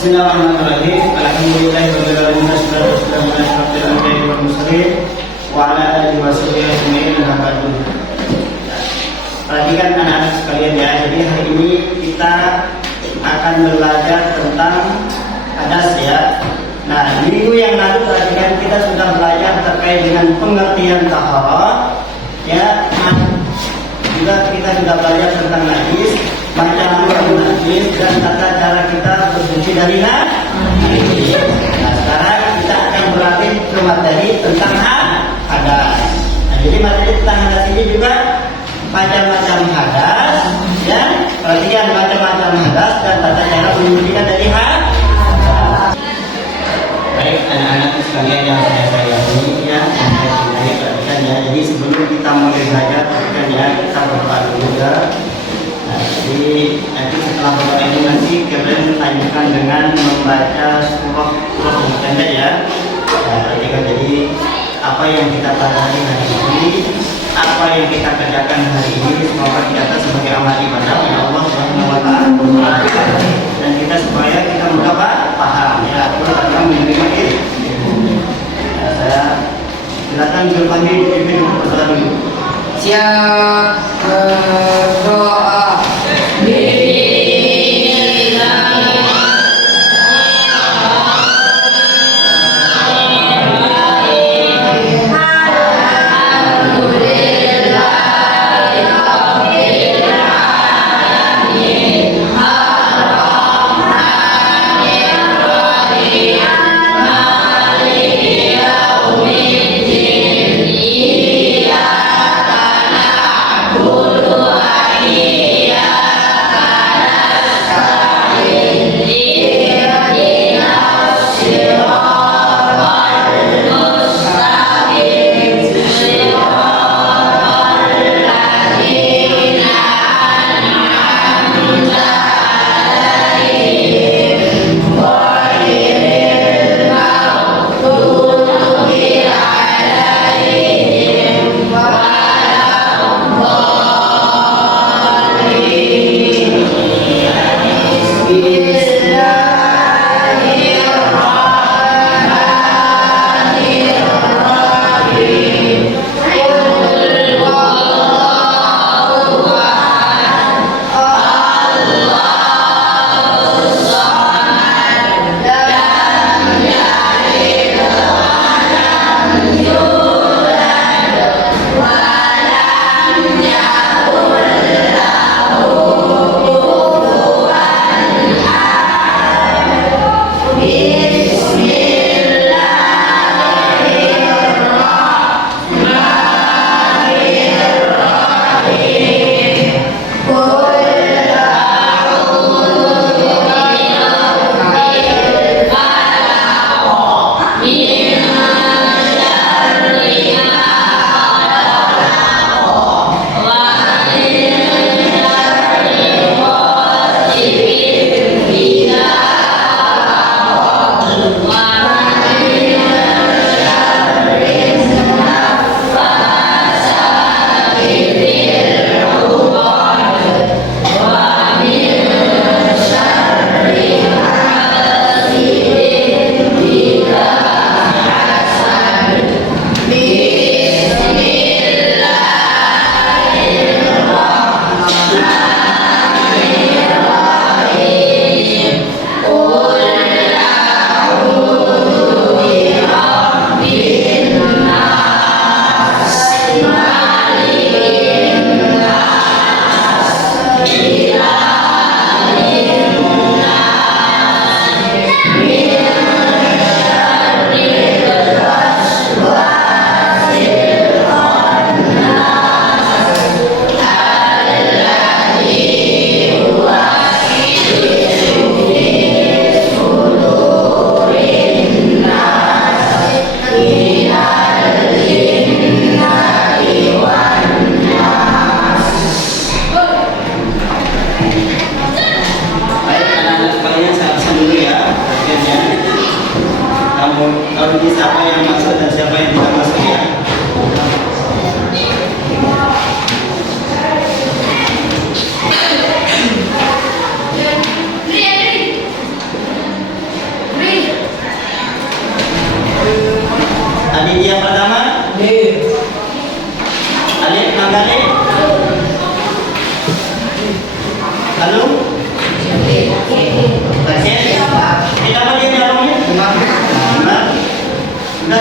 Bismillahirrahmanirrahim. Alhamdulillahirabbil alamin wassalatu wassalamu ala asyrofil anbiya'i wal mursalin wa ala alihi washabihi ajmain. Perhatikan anak-anak sekalian ya. Jadi hari ini kita akan belajar tentang hadas ya. Nah, minggu yang lalu perhatikan kita sudah belajar terkait dengan pengertian taharah ya. Nah, juga kita sudah belajar tentang najis, macam-macam najis dan tata cara kita bersuci dari najis. Nah, sekarang kita akan beralih ke materi tentang hadas. Nah, jadi materi tentang hadas ini juga macam-macam hadas ya. Perhatikan macam-macam hadas dan tata cara mensucikan dari hadas. Baik anak-anak sekalian yang saya sayangi ya, yang saya cintai, perhatikan ya. Jadi sebelum kita mulai belajar, perhatikan ya, kita berdoa dulu ya. Nah, jadi nanti setelah berdoa ini nanti kalian lanjutkan dengan membaca surah yang pendek ya. Nah, perhatikan jadi apa yang kita pelajari hari ini, apa yang kita kerjakan hari ini, semoga kita sebagai amal ibadah ya Allah Subhanahu wa taala, dan kita supaya kita mudah paham ya. Kita menerima ini. Ya, saya silakan berpanggil pimpin berdoa dulu. Siap berdoa.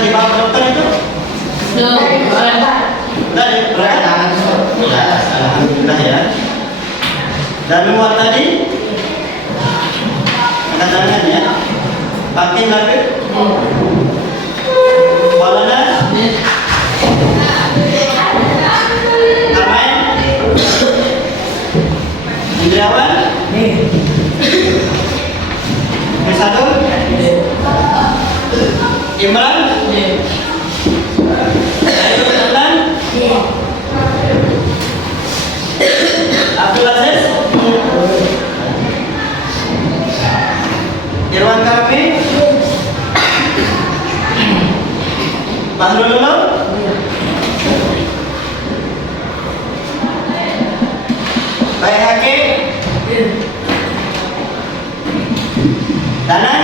dibawa ke dokter itu? Udah diperhatikan? Ya, alhamdulillah ya. Dan muat tadi? Angkat tangan ya. Pakai lagi? Walana? Amain? Indriawan? Satu? Imran? Abdul Aziz? Irwan Karmi? Bahrul Ulum? Baik Hakim? Danan?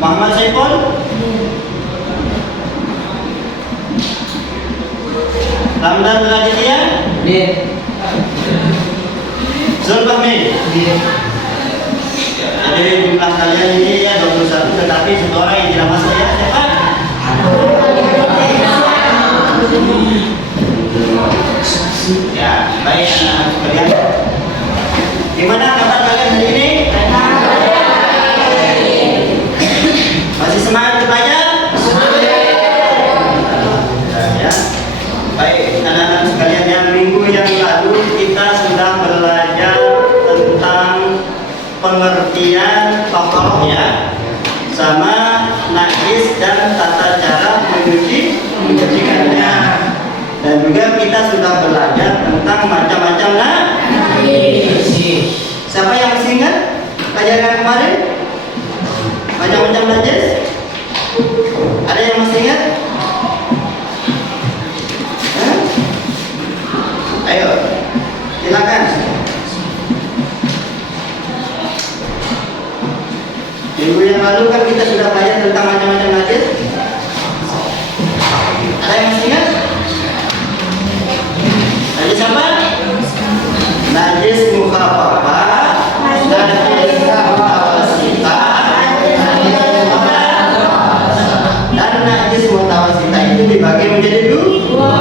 Muhammad Saiful? Ramdan Raditya? Zulfahmi? Jadi jumlah kalian ini ya 21, tetapi satu orang yang tidak masuk ya. Siapa? Ya, baik anak-anak sekalian. Gimana kabar kalian hari ini? Masih semangat belajar? Ya. Baik anak-anak sekalian, yang minggu yang lalu kita sudah belajar tentang pengertian tokoh ya, sama najis dan tata cara mencucikannya. Dan juga kita sudah belajar tentang macam-macam najis. Siapa yang masih ingat pelajaran kemarin? Macam-macam najis? Ada yang masih ingat? Ayo, silakan. Minggu yang lalu kan kita sudah belajar tentang macam-macam najis. Ada yang masih ingat? Najis apa? Najis mukhaffafah, najis mutawasithah, dan najis mutawasithah itu dibagi menjadi dua.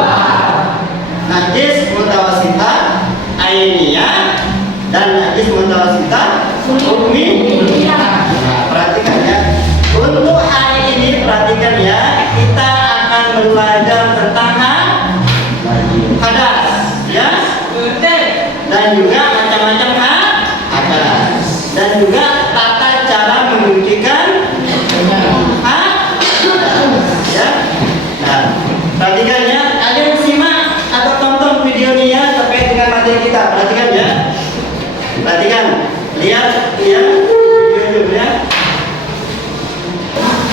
Najis mutawasithah ainiyah dan najis mutawasithah hukmiyah. Perhatikan ya. Untuk hari ini perhatikan ya, kita akan belajar tentang hadas ya. Dan juga macam-macam hadas. Dan juga tata cara mencucikan hadas ya. Nah, perhatikan ya. Ada yang simak atau tonton video ini ya terkait dengan materi kita. Perhatikan ya. Perhatikan. Lihat ya video ya.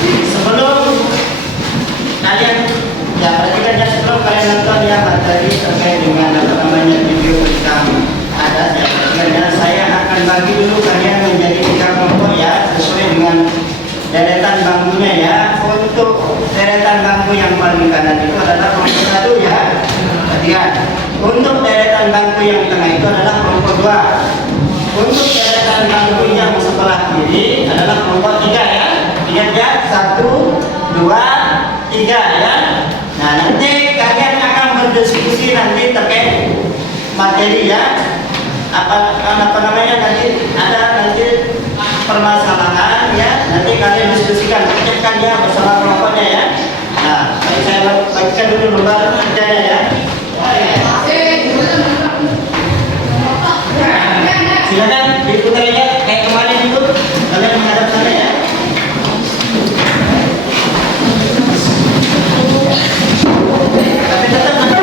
Sebelum kalian ya perhatikan ya, sebelum kalian nonton ya materi terkait dengan apa namanya video tentang hadas ya, perhatikan ya. Saya akan bagi dulu kalian menjadi 3 kelompok ya, sesuai dengan deretan bangkunya ya. Untuk deretan bangku yang paling kanan itu adalah kelompok 1 ya. Perhatikan. Untuk deretan bangku yang tengah itu adalah kelompok 2. Untuk deretan bangku yang sebelah kiri adalah kelompok 3 ya. Ingat ya, 1, 2, 3 ya. Nah, nanti kalian akan berdiskusi nanti terkait materi ya. Apa namanya, nanti ada permasalahan ya. Nanti kalian diskusikan, pecahkan ya bersama kelompoknya ya. Nah, saya bagikan dulu lembar kerjanya ya. Silakan diputar ya, kayak kemarin itu kalian menghadap sana ya. Tapi tetap ya.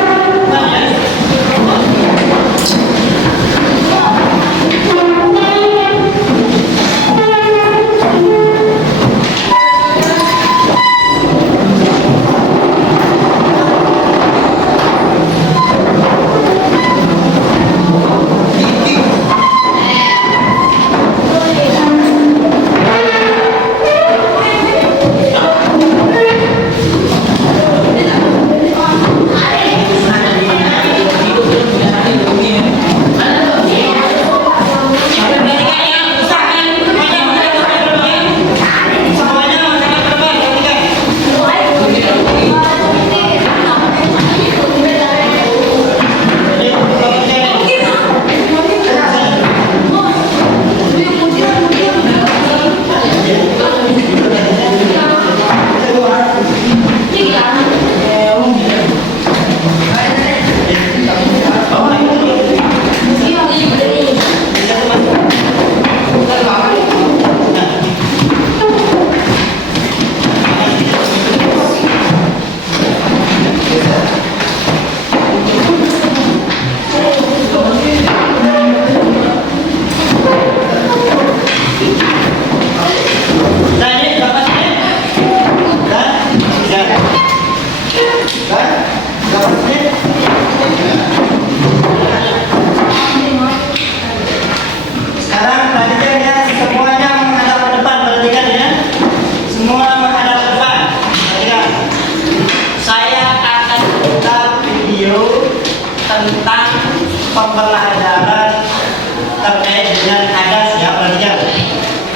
terkait dengan hadas ya, perhatikan.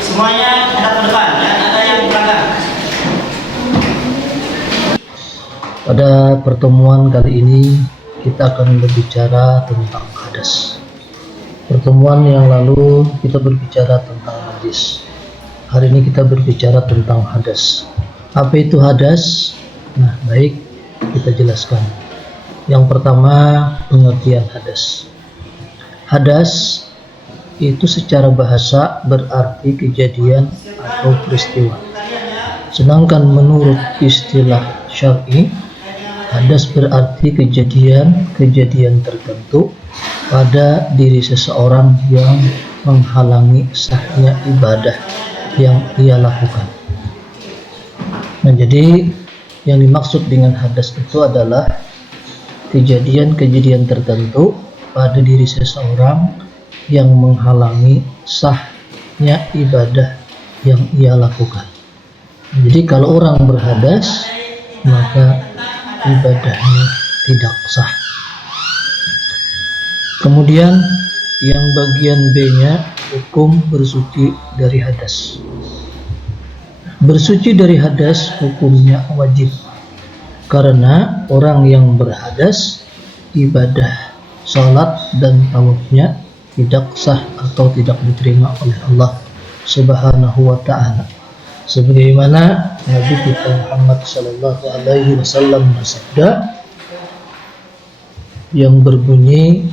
Semuanya ada ke depan, ya, ada yang di belakang. Pada pertemuan kali ini kita akan berbicara tentang hadas. Pertemuan yang lalu kita berbicara tentang najis. Hari ini kita berbicara tentang hadas. Apa itu hadas? Nah, baik, kita jelaskan. Yang pertama, pengertian hadas. Hadas itu secara bahasa berarti kejadian atau peristiwa. Sedangkan menurut istilah syar'i, hadas berarti kejadian tertentu pada diri seseorang yang menghalangi sahnya ibadah yang ia lakukan. Nah, jadi yang dimaksud dengan hadas itu adalah kejadian-kejadian tertentu pada diri seseorang yang menghalangi sahnya ibadah yang ia lakukan. Jadi kalau orang berhadas, maka ibadahnya tidak sah. Kemudian yang bagian B-nya, hukum bersuci dari hadas. Bersuci dari hadas hukumnya wajib, karena orang yang berhadas, ibadah, salat dan tawafnya tidak sah atau tidak diterima oleh Allah Subhanahu wa ta'ala. Sebagaimana Nabi kita Muhammad sallallahu alaihi wasallam bersabda yang berbunyi,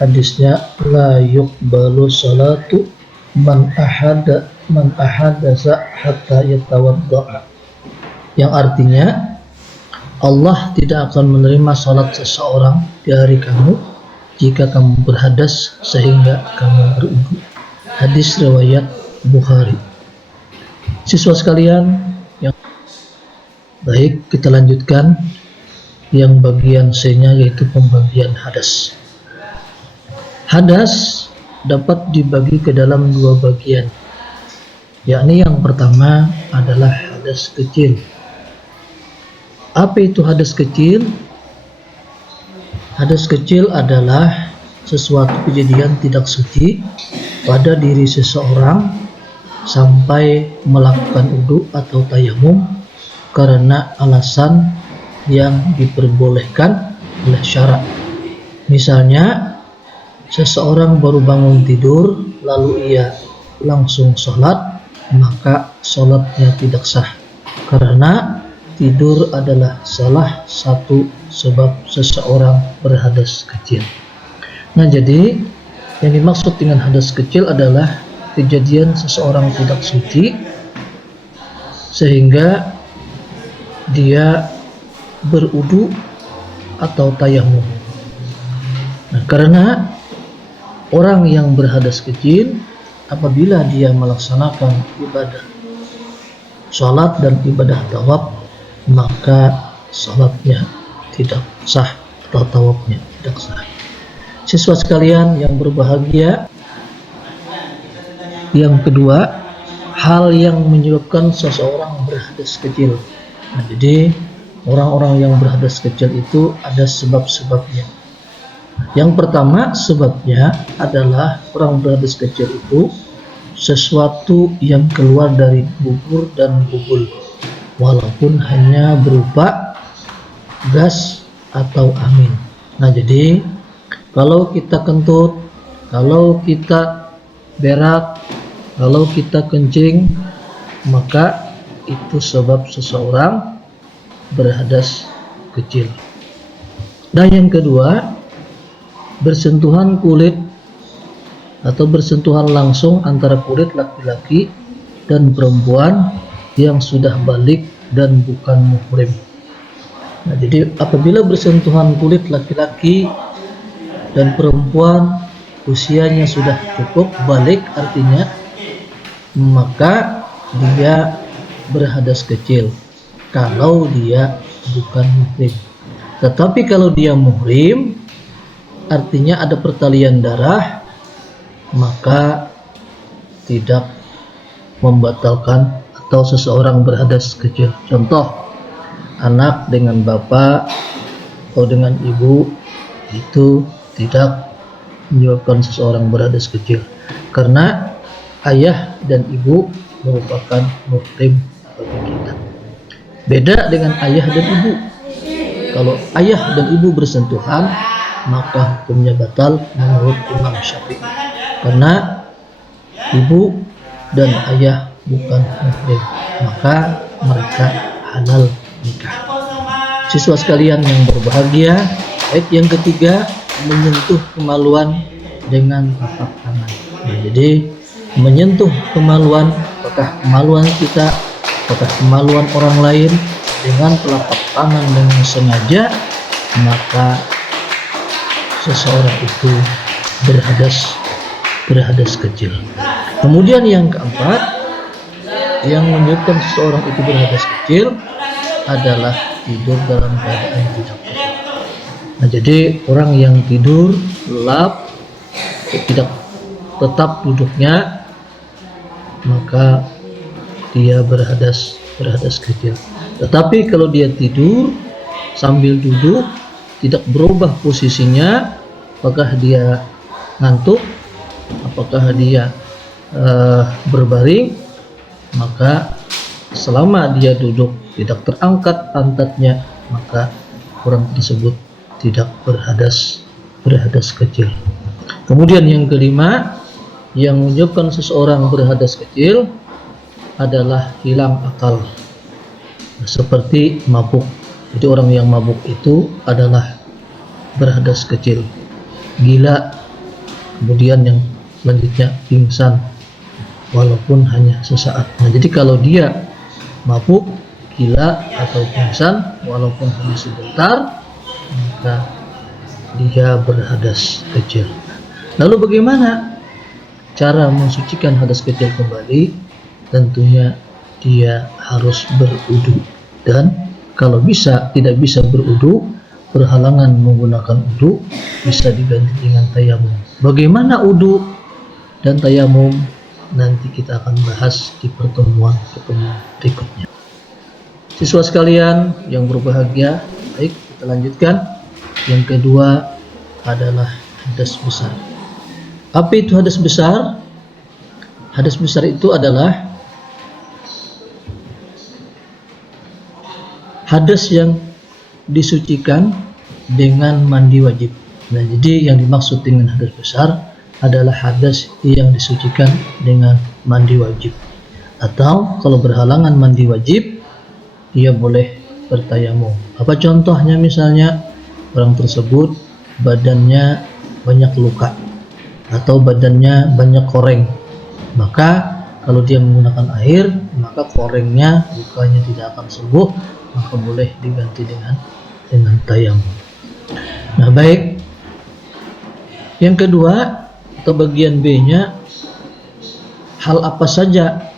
hadisnya, la yuqbalu salatu man ahadasa hatta yatawadda'a, yang artinya Allah tidak akan menerima salat seseorang di hari kamu jika kamu berhadas sehingga kamu berwudu. Hadis riwayat Bukhari. Siswa sekalian, yang baik, kita lanjutkan yang bagian C-nya, yaitu pembagian hadas. Hadas dapat dibagi ke dalam dua bagian, yakni yang pertama adalah hadas kecil. Apa itu hadas kecil? Hadas kecil adalah sesuatu kejadian tidak suci pada diri seseorang sampai melakukan wudu atau tayamum karena alasan yang diperbolehkan oleh syarak. Misalnya, seseorang baru bangun tidur lalu ia langsung sholat, maka sholatnya tidak sah karena tidur adalah salah satu sebab seseorang berhadas kecil. Nah, jadi yang dimaksud dengan hadas kecil adalah kejadian seseorang tidak suci sehingga dia berwudu atau tayamum. Nah, karena orang yang berhadas kecil, apabila dia melaksanakan ibadah salat dan ibadah tawaf, maka salatnya tidak sah atau tawafnya tidak sah. Siswa sekalian yang berbahagia, yang kedua, hal yang menyebabkan seseorang berhadas kecil. Nah, jadi orang-orang yang berhadas kecil itu ada sebab-sebabnya. Yang pertama sebabnya adalah orang berhadas kecil itu sesuatu yang keluar dari bubur dan bubul, walaupun hanya berupa gas atau angin. Nah, jadi kalau kita kentut, kalau kita berak, kalau kita kencing, maka itu sebab seseorang berhadas kecil. Dan yang kedua, bersentuhan kulit atau bersentuhan langsung antara kulit laki-laki dan perempuan yang sudah balik dan bukan muhrim. Nah, jadi apabila bersentuhan kulit laki-laki dan perempuan usianya sudah cukup balik, artinya maka dia berhadas kecil kalau dia bukan muhrim. Tetapi kalau dia muhrim, artinya ada pertalian darah, maka tidak membatalkan atau seseorang berhadas kecil. Contoh, anak dengan bapak atau dengan ibu itu tidak menyebabkan seseorang berhadas kecil. karena ayah dan ibu merupakan muhrim bagi kita. Beda dengan ayah dan ibu. Kalau ayah dan ibu bersentuhan, maka hukumnya batal menurut Imam Syafi'i, karena ibu dan ayah bukan muhrim, maka mereka halal nikah. Siswa sekalian yang berbahagia, baik yang ketiga, menyentuh kemaluan dengan tapak tangan. Jadi menyentuh kemaluan, apakah kemaluan kita, apakah kemaluan orang lain, dengan telapak tangan dengan sengaja, maka seseorang itu berhadas kecil. Kemudian yang keempat, yang menyebabkan seseorang itu berhadas kecil adalah tidur dalam keadaan tidak tetap. Nah, jadi orang yang tidur lelap, tidak tetap duduknya, maka dia berhadas kecil. Tetapi kalau dia tidur sambil duduk, tidak berubah posisinya, apakah dia ngantuk, apakah dia berbaring, maka selama dia duduk tidak terangkat pantatnya, maka orang tersebut tidak berhadas kecil. Kemudian yang kelima, yang menyebabkan seseorang berhadas kecil adalah hilang akal, seperti mabuk. Jadi orang yang mabuk itu adalah berhadas kecil, gila, kemudian yang selanjutnya pingsan walaupun hanya sesaat. Nah, jadi kalau dia mabuk, gila atau pingsan walaupun hanya sebentar, maka dia berhadas kecil. Lalu bagaimana cara mensucikan hadas kecil kembali? Tentunya dia harus berudu, dan kalau tidak bisa berudu, berhalangan menggunakan udu, bisa diganti dengan tayamum. Bagaimana udu dan tayamum? Nanti kita akan bahas di pertemuan berikutnya. Siswa sekalian yang berbahagia, baik, kita lanjutkan. Yang kedua adalah hadas besar. Apa itu hadas besar? Hadas besar itu adalah hadas yang disucikan dengan mandi wajib. Nah, jadi yang dimaksud dengan hadas besar adalah hadas yang disucikan dengan mandi wajib. Atau kalau berhalangan mandi wajib, dia boleh bertayamum. Apa contohnya? Misalnya orang tersebut badannya banyak luka atau badannya banyak koreng, maka kalau dia menggunakan air, maka korengnya, lukanya tidak akan sembuh, maka boleh diganti dengan tayamum. Nah, baik. Yang kedua atau bagian B-nya, hal apa saja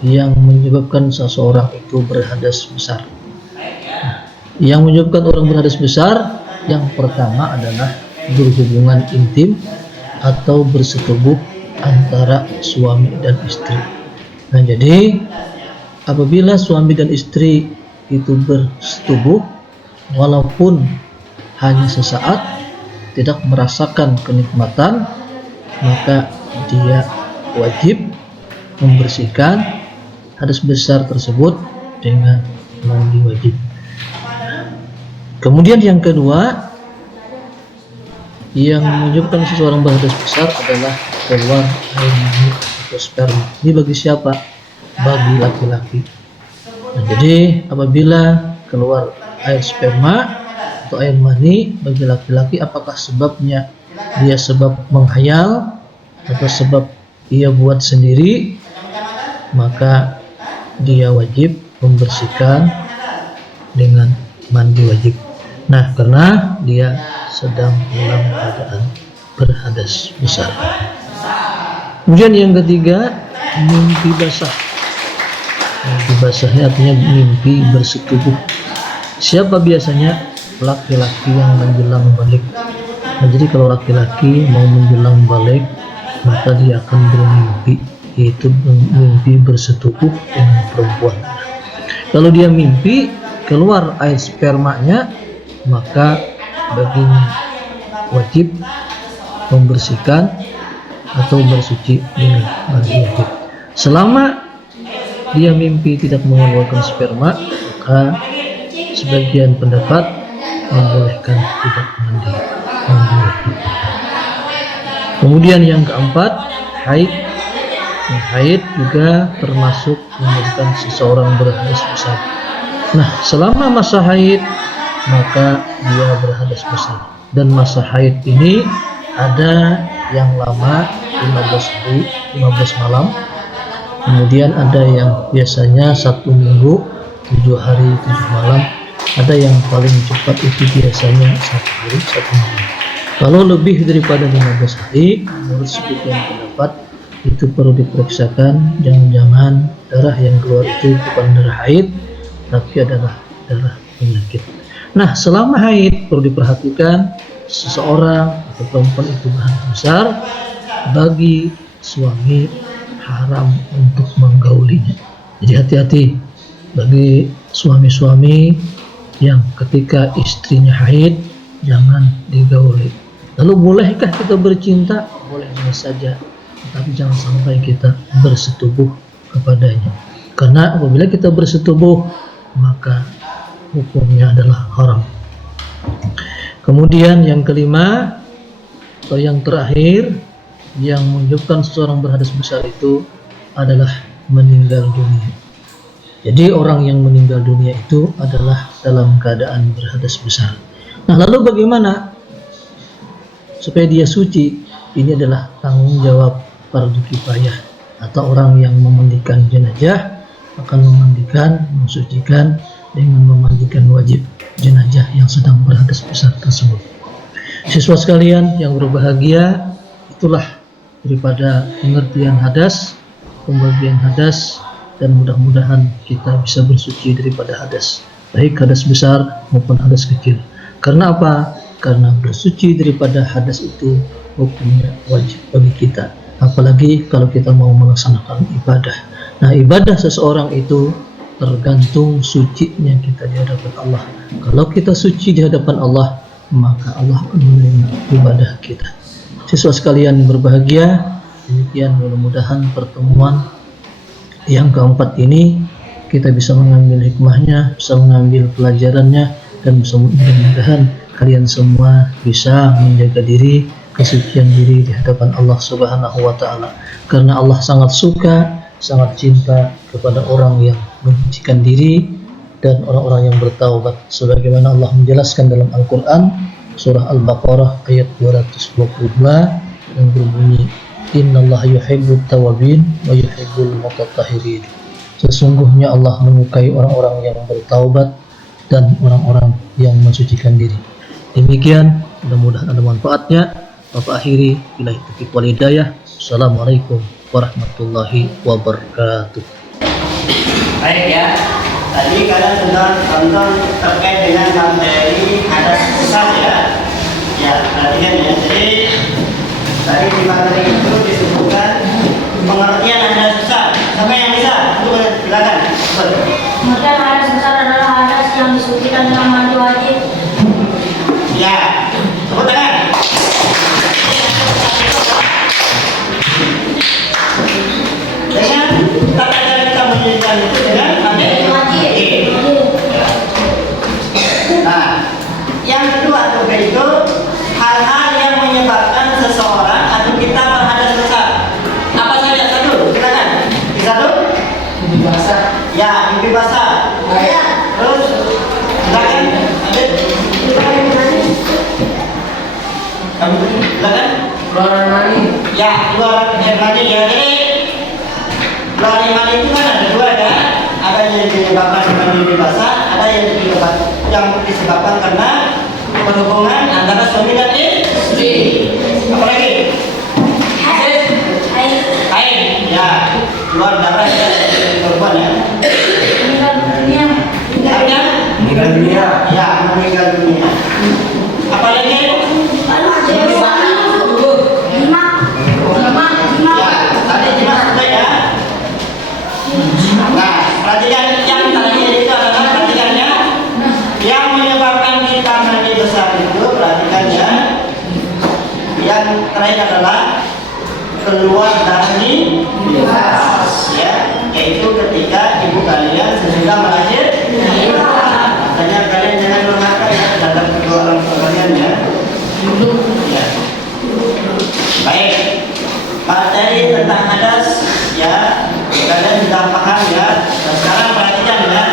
yang menyebabkan seseorang itu berhadas besar? Nah, yang menyebabkan orang berhadas besar, yang pertama adalah berhubungan intim atau bersetubuh antara suami dan istri. Nah, jadi apabila suami dan istri itu bersetubuh walaupun hanya sesaat, tidak merasakan kenikmatan, maka dia wajib membersihkan hadas besar tersebut dengan mandi wajib. Kemudian yang kedua, yang menyebabkan seseorang berhadas besar adalah keluar air mani atau sperma. Ini bagi siapa? Bagi laki-laki. Nah, jadi apabila keluar air sperma atau air mani bagi laki-laki, apakah sebabnya dia sebab menghayal atau sebab ia buat sendiri, maka dia wajib membersihkan dengan mandi wajib. Nah, karena dia sedang dalam keadaan berhadas besar. Kemudian yang ketiga, mimpi basah. Mimpi basahnya artinya mimpi bersetubuh. Siapa biasanya? Laki-laki yang menjelang balik. Nah, jadi kalau laki-laki mau menjelang balik, maka dia akan bermimpi, yaitu mimpi bersetubuh dengan perempuan. Kalau dia mimpi keluar air spermanya, maka baginya wajib membersihkan atau bersuci dengan mandi wajib. Selama dia mimpi tidak mengeluarkan sperma, maka sebagian pendapat membolehkan tidak mandi wajib. Kemudian yang keempat, haid. Haid juga termasuk menyebabkan seseorang berhadas besar. Nah, selama masa haid maka dia berhadas besar. Dan masa haid ini ada yang lama 15 hari, 15 malam. Kemudian ada yang biasanya 1 minggu, 7 hari, 7 malam. Ada yang paling cepat itu biasanya 1 hari, 1 malam. Kalau lebih daripada 15 hari, menurut sebagian pendapat itu perlu diperiksakan. Jangan-jangan darah yang keluar itu bukan darah haid, tapi adalah darah penyakit. Nah, selama haid perlu diperhatikan seseorang atau perempuan itu berhadas besar, bagi suami haram untuk menggaulinya. Jadi hati-hati bagi suami-suami yang ketika istrinya haid jangan digauli. Lalu bolehkah kita bercinta? Boleh saja, tapi jangan sampai kita bersetubuh kepadanya. Karena apabila kita bersetubuh, maka hukumnya adalah haram. Kemudian yang kelima atau yang terakhir yang menyebabkan seseorang berhadas besar itu adalah meninggal dunia. Jadi orang yang meninggal dunia itu adalah dalam keadaan berhadas besar. Nah, lalu bagaimana supaya dia suci? Ini adalah tanggung jawab fardu kifayah, atau orang yang memandikan jenazah akan memandikan, mensucikan dengan memandikan wajib jenazah yang sedang berhadas besar tersebut. Siswa sekalian yang berbahagia, itulah daripada pengertian hadas, pembagian hadas, dan mudah-mudahan kita bisa bersuci daripada hadas, baik hadas besar maupun hadas kecil. Karena apa? Karena bersuci daripada hadas itu hukumnya wajib bagi kita, apalagi kalau kita mau melaksanakan ibadah. Nah, ibadah seseorang itu tergantung sucinya kita di hadapan Allah. Kalau kita suci di hadapan Allah, maka Allah akan menerima ibadah kita. Siswa sekalian yang berbahagia, demikian mudah-mudahan pertemuan yang keempat ini kita bisa mengambil hikmahnya, bisa mengambil pelajarannya, dan mudah-mudahan kalian semua bisa menjaga diri, kesucian diri di hadapan Allah Subhanahu wa taala. Karena Allah sangat suka, sangat cinta kepada orang yang menyucikan diri dan orang-orang yang bertaubat. Sebagaimana Allah menjelaskan dalam Al-Qur'an surah Al-Baqarah ayat 222 yang berbunyi, "Innallaha yuhibbut tawabin wa yuhibbul mutatahhirin." Sesungguhnya Allah menyukai orang-orang yang bertaubat dan orang-orang yang mensucikan diri. Demikian, mudah-mudahan ada manfaatnya. Bapak akhiri, billahi taufiq wal hidayah. Assalamualaikum warahmatullahi wabarakatuh. Baik ya, tadi kalian sudah tonton terkait dengan materi hadas besar ya. Ya, perhatikan ya. Jadi tadi di materi itu disebutkan pengertian hadas besar. Sampai yang bisa, itu silakan. Pengertian hadas besar adalah hadas yang disucikan dengan mandi wajib. Ya, tepuk tangan. Dengan tata cara kita menyucikan itu dengan mandi wajib. Nah, yang kedua itu hal-hal yang menyebabkan seseorang atau kita berhadas besar. Apa saja? Satu, silakan. Satu, mimpi basah. Ya, mimpi basah. Ya. Terus, silakan. Adit. Kamu silakan. Keluaran mani. Ya, keluaran air mani ya. Jadi keluaran air mani itu kan ada dua ya. Ada yang disebabkan dengan mimpi basah, ada yang disebabkan karena berhubungan antara suami dan istri. Apa lagi? Air. Ya, keluar darah dari korban ya. Meninggal dunia. Artinya Meninggal dunia. ya, meninggal dunia. Apa lagi? Ya, tadi cuma sampai ya. Nah, perhatikan yang terakhir itu adalah perhatikannya yang menyebabkan kita mandi besar itu, perhatikan ya. Yang terakhir adalah nifas, ya, yaitu ketika ibu kalian sesudah melahirkan. Makanya kalian jangan durhaka ya terhadap kedua orang tua kalian ya. Ya. Baik. Materi tentang hadas ya, kalian sudah paham ya. Nah, sekarang perhatikan ya.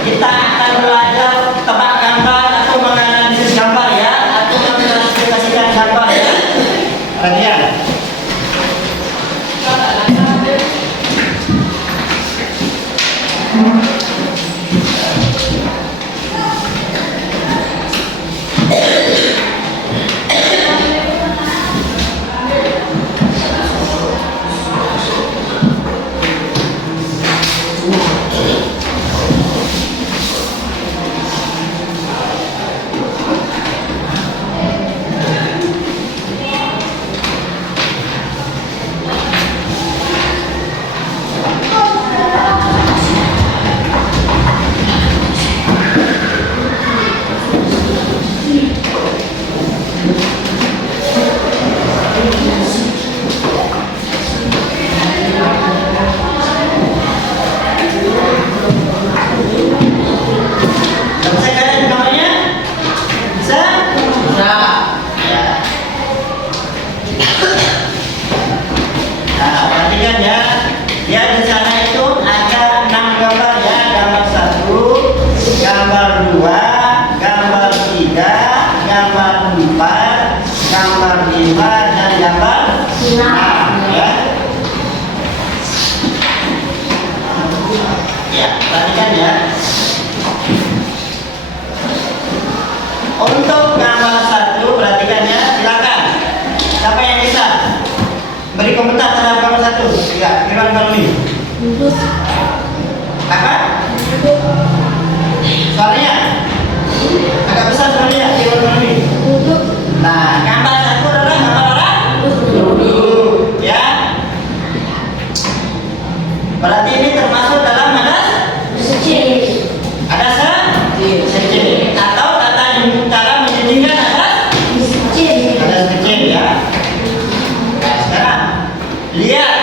Kita akan belajar tebak gambar atau menganalisis gambar ya, atau mengklasifikasikan gambar ya. Perhatikan. Selesai kalian gambarnya? Bisa? Bisa. Ya. Nah, perhatikan ya. Ya, di sana itu ada 6 gambar ya. Gambar 1, gambar 2, gambar 3, gambar 4, gambar 5, dan gambar 6 ya. Ya, perhatikan ya. Untuk gambar 1, perhatikan ya, silakan. Siapa yang bisa beri komentar terhadap gambar 1? Ya, Firman Kalmi. Apa? Suaranya agak besar suaranya, Firman Kalmi. Nah, gambar 1 adalah gambar orang duduk, ya. Berarti ini termasuk dalam hadas hadas kecil atau cara menjadikan hadas kecil ya. Nah, sekarang lihat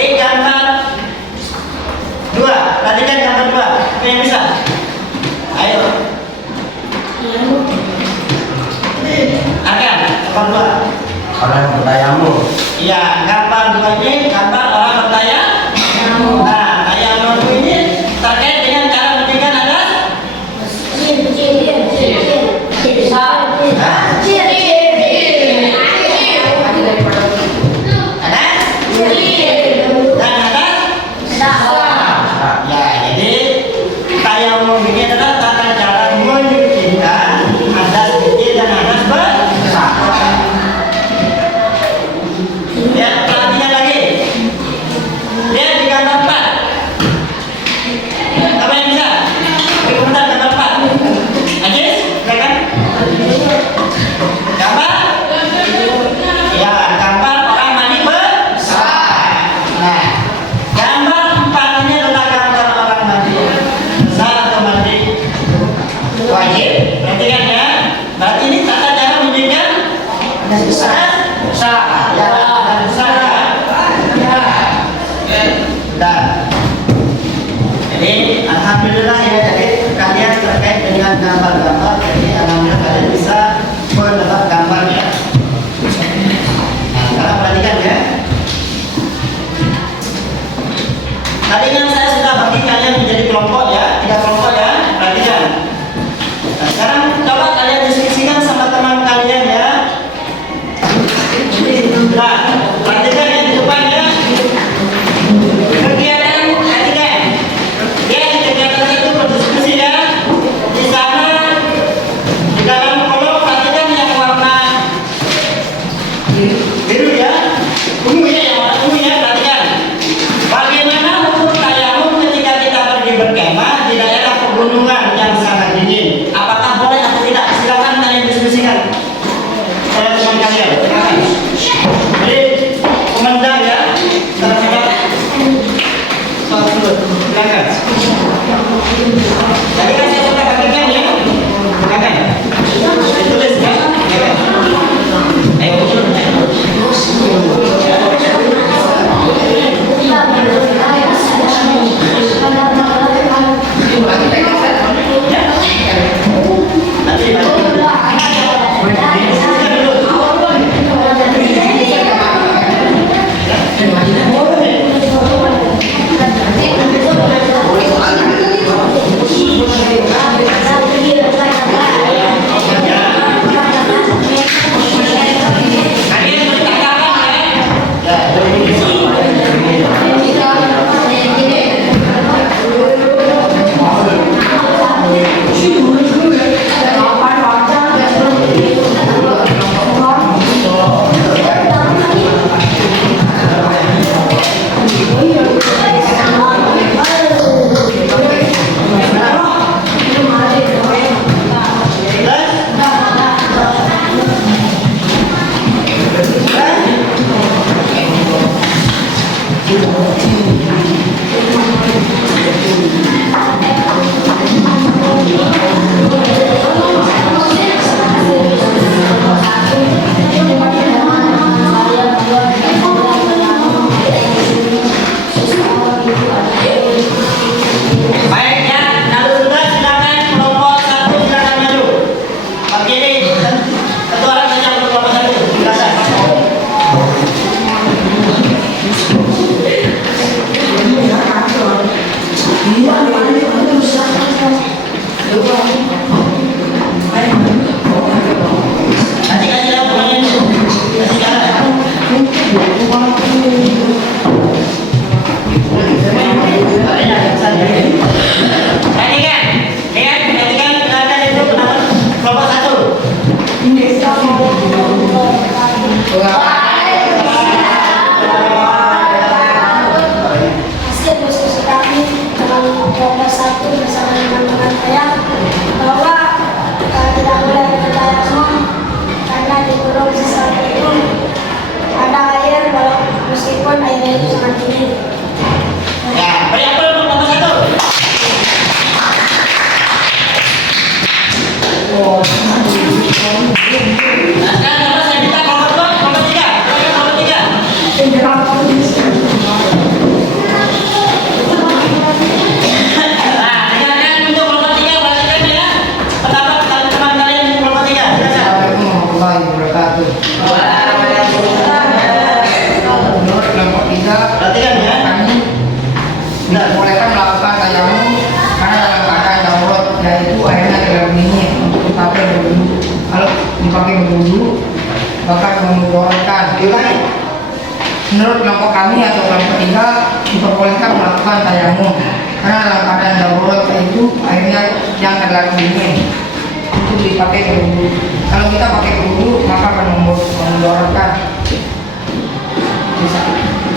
ini gambar 2. Perhatikan gambar 2. Siapa yang bisa? Ayo. Akan gambar 2. Orang bertayamu. Iya, gambar 2 ini gambar orang bertayammum. Nah, tayammum ini terkait dengan cara menjadikan hadas dan hadas. Ya, jadi tayammum ini adalah tata cara menyucikan hadas kecil dan hadas besar. Lihat, perhatikan lagi. Lihat di gambar 4. Apa yang bisa? Beri komentar gambar 4. Ajis, silakan. Gambar? Ya, gambar orang mandi besar. Nah, gambar 4 ini adalah gambar orang mandi besar atau mandi wajib. Perhatikan ya. Berarti ini tata cara menjadikan hadas besar. Ya, hadas besar ya. Nah, jadi alhamdulillah ya, jadi kalian terkait dengan gambar-gambar, jadi alhamdulillah kalian bisa mendapat gambarnya. Nah, sekarang perhatikan ya. Tadi kan saya sudah bagi kalian menjadi kelompok ya, 3 kelompok ya. Perhatikan. Nah, sekarang coba kalian diskusikan sama teman kalian ya. Nah, perhatikan yang di depan ya. Kegiatan, perhatikan. Ya, kegiatan itu berdiskusi ya. Di sana Kasih lah pokoknya. Kasih lah. Hasil diskusi kami dengan kelompok 1 bersama teman-teman saya bahwa tidak boleh bertayamum karena di gunung sesuatu itu ada air meskipun airnya itu sangat dingin. Ya, beri apa untuk nomor 1? Nah, sekarang nomor saya minta nomor 2, nomor 3. Nomor 3. Nah, dengarkan untuk nomor 3, perhatikan ya. Pendapat teman-teman kalian di nomor 3. Assalamualaikum warahmatullahi wabarakatuh. Menurut kelompok 3, Perhatikan ya. kami diperbolehkan melakukan tayamum karena dalam keadaan darurat, yaitu airnya terlalu dingin untuk dipakai berwudu. Kalau dipakai berwudu, bakal memudaratkan. Diulangi. Menurut kelompok kami atau kelompok 3, diperbolehkan melakukan tayamum karena dalam keadaan darurat, yaitu airnya yang terlalu dingin untuk dipakai berwudu. Kalau kita pakai berwudu, maka akan memudaratkan.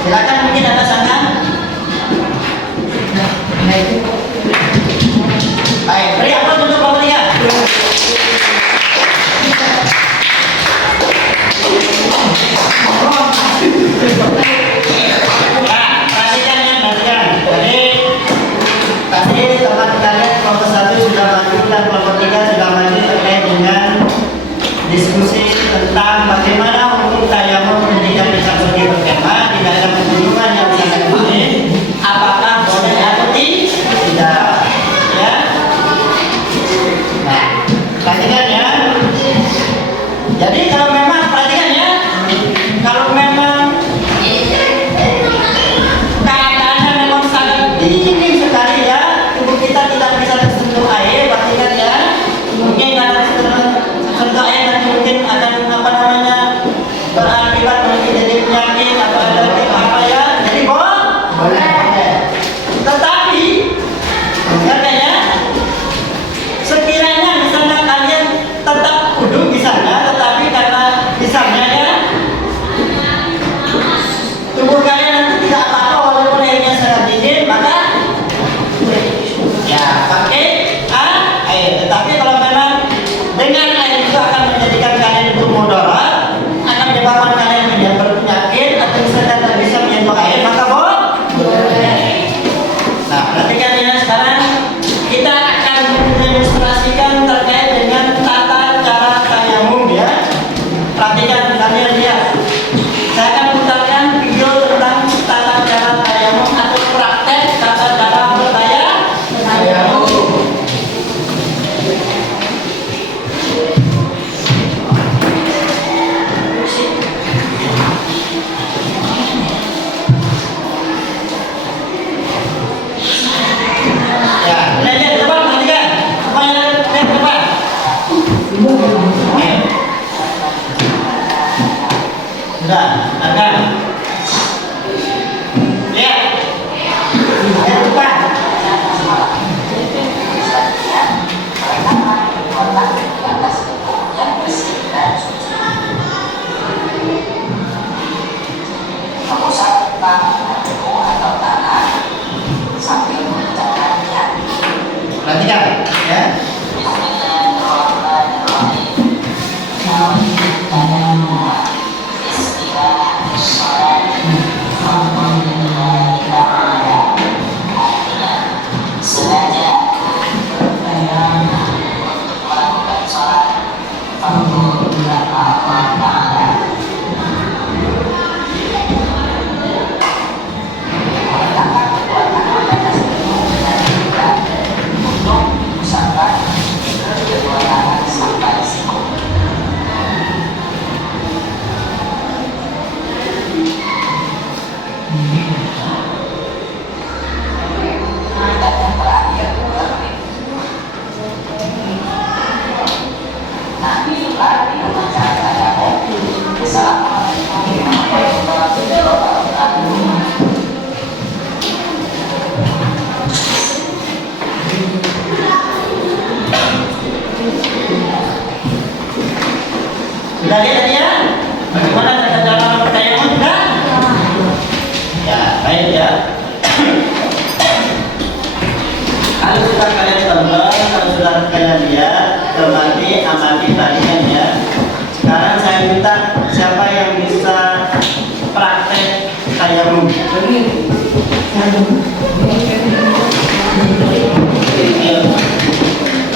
Silakan mungkin ada saran. Nah itu Baik, beri apa untuk nomor 3? Nah, perhatikan ya, perhatikan. Jadi tadi teman kalian kelompok 1 sudah maju dan kelompok 3 sudah maju terkait dengan diskusi tentang bagaimana hukum tayamum ketika kita pergi berkemah di dalam pegunungan yang sangat dingin. Apakah boleh atau tidak? Ya. Nah, perhatikan ya. Jadi kalau memang perhatikan ya, kalau memang keadaannya memang sangat dingin sekali ya, tubuh kita tidak bisa tersentuh air, perhatikan ya. Mungkin karena tersentuh air nanti mungkin akan apa namanya berakibat mungkin jadi penyakit atau alergi apa ya. Jadi boleh. Tetapi katanya sekiranya misalnya kalian tetap kudu misalnya, tetapi karena misalnya ya tubuh kalian nanti tidak apa-apa walaupun airnya sangat dingin, maka ya pakai air. Tetapi kalau memang dengan air itu akan menjadikan kalian itu mudarat, akan menyebabkan kalian menjadi berpenyakit atau misalnya tidak bisa menyentuh air, maka boleh. Nah, perhatikan ya, sekarang kita akan mendemonstrasikan terkait dengan tata cara tayamum ya. Perhatikan kalian lihat. Saya akan putarkan video tentang tata cara tayamum atau praktek tata cara bertayamum. Ya, lihat depan, perhatikan. Semuanya lihat depan. Oke. Sudah, akan. Lihat. Lihat depan. Perhatikan ya. Sudah lihat tadi ya? Bagaimana cara tayamum sudah? Ya, baik ya. Kalau sudah kalian tonton, kalau sudah kalian lihat, amati tadi ya. Sekarang saya minta siapa yang bisa praktek tayamum.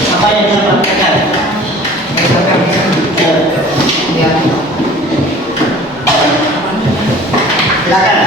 Apa yang dia praktekkan? Ya. Silakan.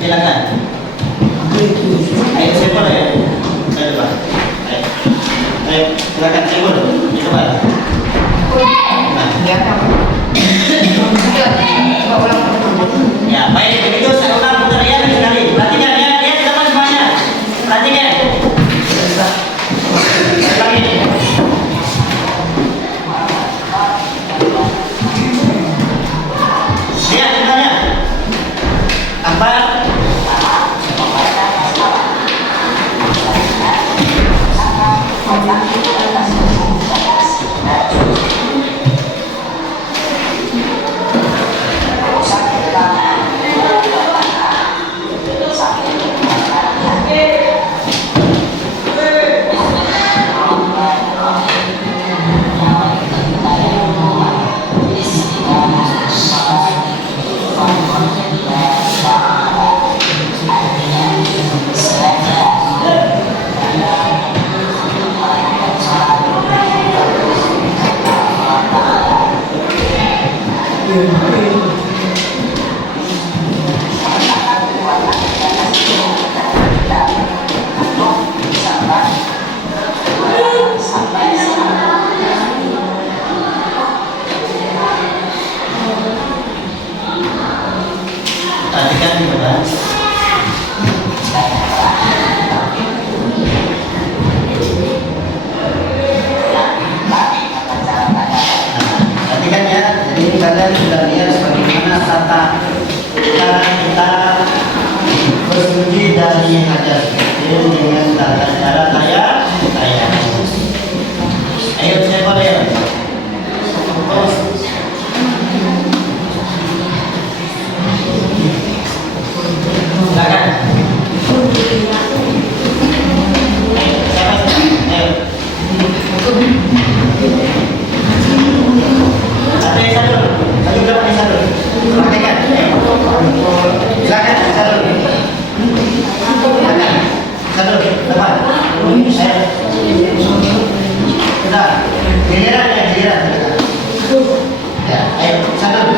Silakan. Ayo siapa ya? Saya coba. Ayo, silakan siapa? Coba. Ya. Ya, baik begitu saya ulang putar ya sekali. Perhatikan ya, lihat teman semuanya. Perhatikan. Lagi. Lihat semuanya. Apa? Perhatikan gitu kan. Perhatikan ya, jadi kalian sudah lihat bagaimana tata cara kita bersuci dari hadas kecil dengan tata cara tayamum. Ayo siapa ya? Silakan. Ada yang satu, ayo berapa yang satu? Praktekan. Silakan satu. Silakan satu depan. Ayo. Sudah. Giliran ya giliran. Ya, ayo satu.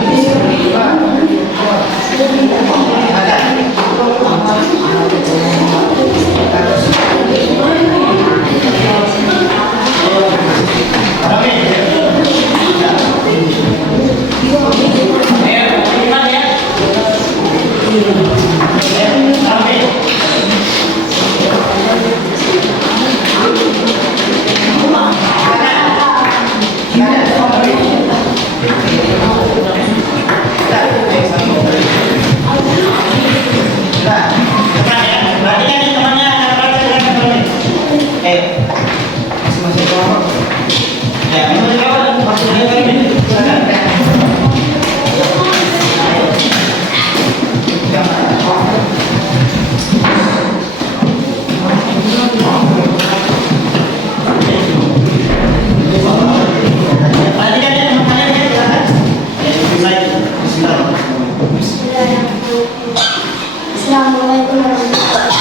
Assalamualaikum warahmatullahi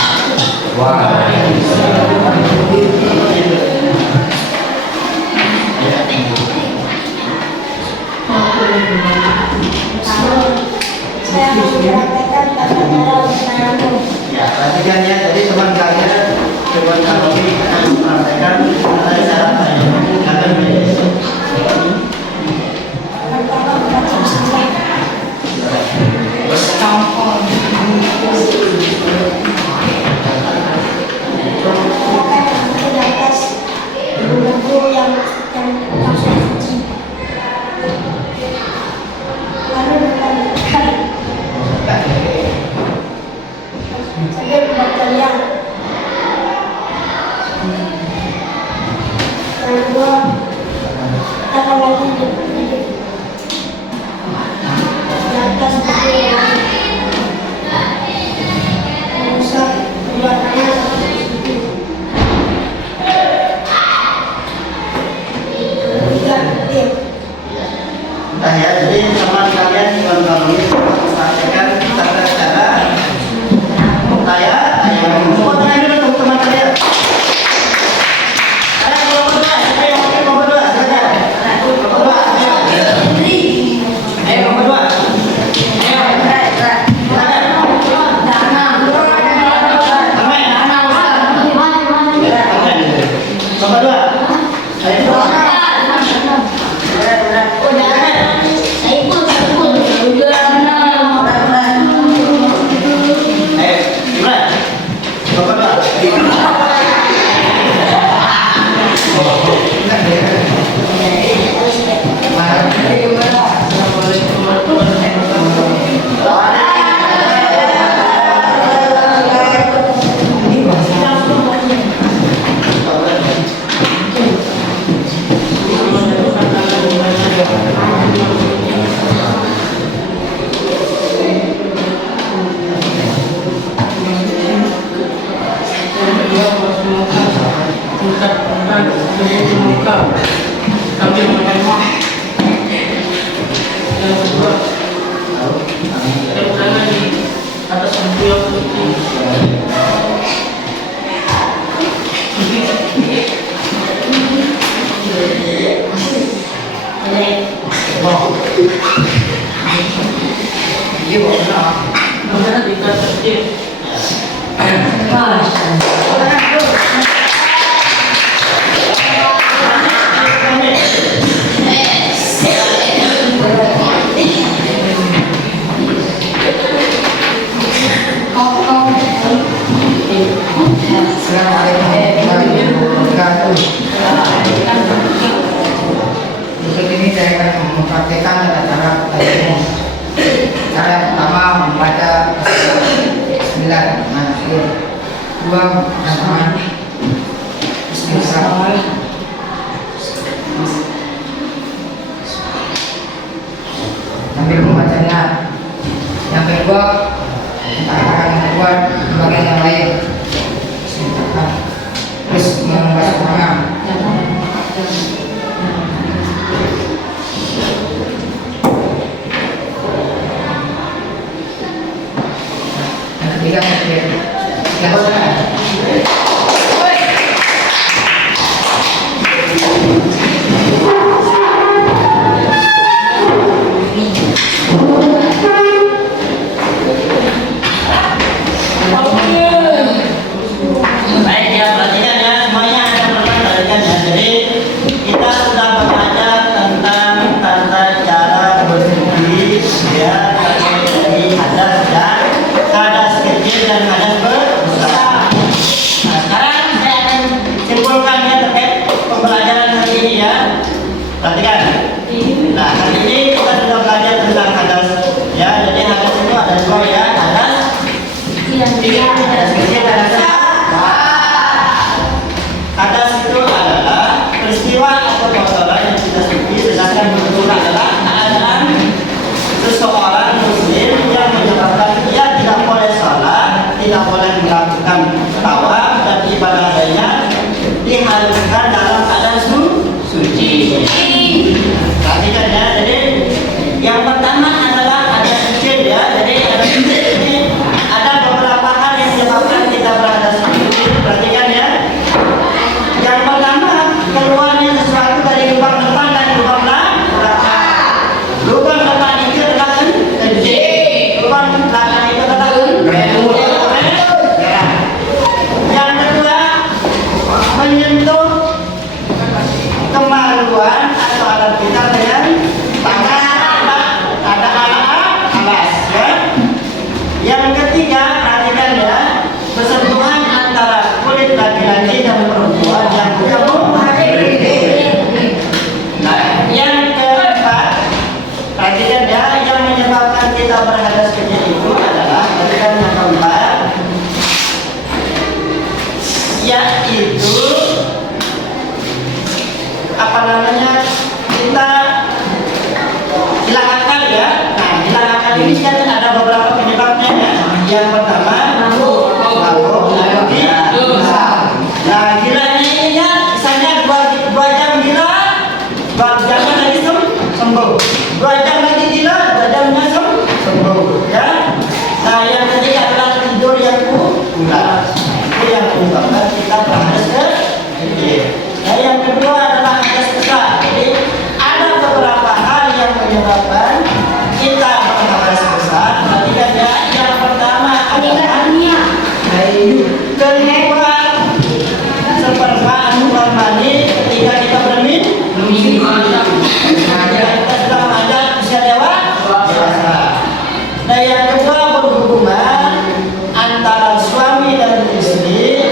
saya akan mempraktekkan tata cara bertayamum. Ya, perhatikan ya, jadi teman kalian akan mempraktekkan tata cara tayamum. Akan Pertama membaca bismillah. Ambil makan. Yang kedua, tangan di atas lampu yang putih. Iya, benar di kecil. Untuk ini saya akan mempraktekkan cara tayamum. Cara yang pertama membaca Bismillah, dua tangan Bismillah. Sambil membacanya. Yang kedua, akan membuat bagian yang lain. Terus membaca tangan. Yang ketiga, Baik ya, perhatikan ya, semuanya ada perhatikan ya. Jadi kita sudah belajar tentang tata cara bersuci ya, dari hadas dan hadas kecil dan hadas besar. Nah, sekarang saya akan simpulkan ya terkait pembelajaran hari ini ya. Perhatikan. Nah, hari ini kita sudah belajar tentang hadas ya. Jadi hadas itu ada dua ya, hadas kecil dan hadas besar. Hadas itu adalah peristiwa atau kotoran yang tidak suci, sedangkan berhubung adalah keadaan seseorang muslim yang menyebabkan ia tidak boleh sholat, tidak boleh melakukan tawaf dan ibadah lainnya, diharuskan dalam keadaan suci. Perhatikan ya, jadi yang pertama adalah hadas kecil ya. Jadi hadas kecil ini ada beberapa hal yang menyebabkan kita berhadas kecil. Perhatikan ya. Yang pertama, keluarnya sesuatu dari lubang depan dan lubang belakang. Lubang depan itu adalah kencing, lubang belakang itu adalah ya. Yang kedua, menyentuh kemaluan atau alat vital dengan tangan ada alas ya. Yang ketiga, perhatikan ya, bersentuhan antara kulit laki-laki dan perempuan yang bukan muhrim. Nah, yang keempat, perhatikan ya, yang menyebabkan kita berhadas kecil itu adalah, perhatikan yang keempat, yaitu apa namanya, kita hilang akal ya. Nah, hilang akal ini kan ada beberapa penyebabnya ya. Yang pertama, mabuk ya. Nah, gilanya ini ya, misalnya 2 jam gila, 2 jam lagi sembuh, 2 jam lagi gila, 2 jamnya sembuh ya. Nah, yang ketiga adalah tidur yang pulas. Itu yang menyebabkan kita berhadas kecil. Nah, yang kedua adalah hadas besar. Jadi ada beberapa hal yang menyebabkan kita berhadas besar. Perhatikan ya, yang pertama adalah keluar seperempat keluar mani ketika kita berminum. Ketika kita sudah menginjak usia dewasa. Nah, yang kedua berhubungan antara suami dan istri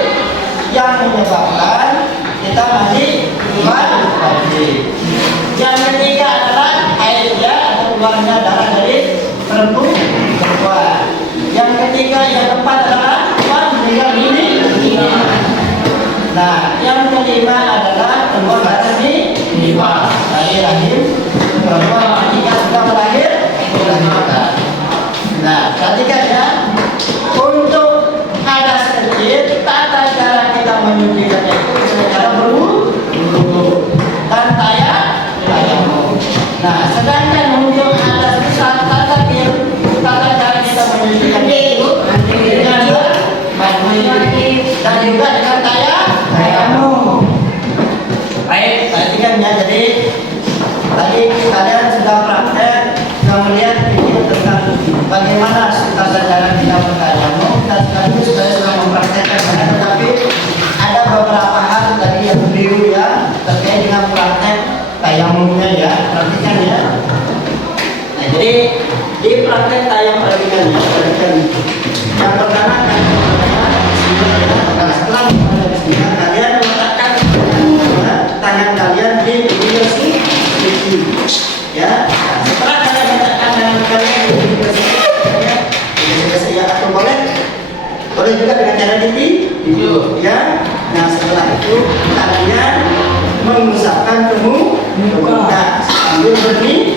yang menyebabkan kita mandi keluar wajib. Yang ketiga adalah haid ya, atau keluarnya darah dari perempuan. Yang ketiga, yang keempat adalah meninggal ini. Nah, yang kelima adalah keluar darah nifas dari rahim perempuan ketika sudah melahirkan. Nah, perhatikan ya, untuk hadas kecil tata cara kita menyucikannya itu dengan cara berwudu. ya, perhatikan ya. Nah, jadi di praktek tayang perhatikan ya, perhatikan. Yang pertama kan nah, setelah membaca bismillah kalian meletakkan tangan kalian di bibir suci ya. Nah, setelah kalian meletakkan tangan kalian di bibir suci ya, ya atau boleh juga dengan cara tidur ya. Nah setelah itu kalian mengusapkan ke muka sambil berniat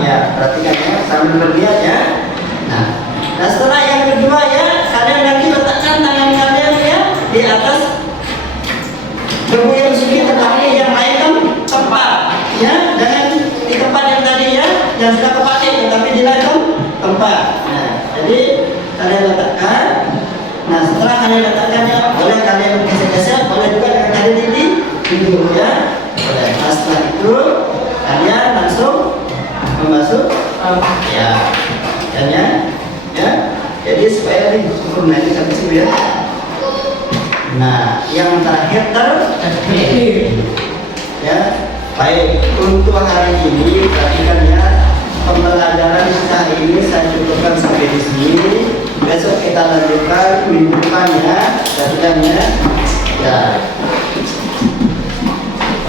ya, perhatikan ya, sambil berniat ya. Nah setelah yang kedua ya, kalian lagi letakkan tangan kalian ya di atas debu yang suci, tetapi yang lain kan tempat ya, jangan di tempat yang tadi ya, yang sudah kepakai tetapi di lain tempat. Nah jadi kalian letakkan. Nah setelah kalian letakkannya, boleh kalian geser-geser, boleh juga dengan cara tidur ya. Boleh. Nah setelah itu kalian langsung membasuh ya, dan ya. Jadi supaya lebih sempurna ini sampai sini ya. Nah yang terakhir ya. Baik, untuk hari ini perhatikan ya, pembelajaran kita ini saya cukupkan sampai di sini. Besok kita lanjutkan minggu depan ya, perhatikan ya.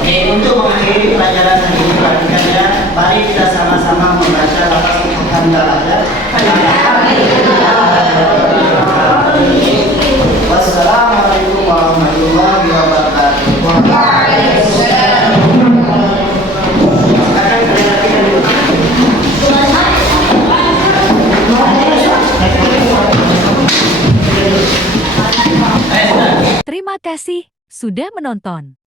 Oke, untuk mengakhiri pelajaran hari ini perhatikan ya, mari kita sama-sama membaca lafaz hamdalah ya. Wassalamualaikum warahmatullahi wabarakatuh. Terima kasih sudah menonton.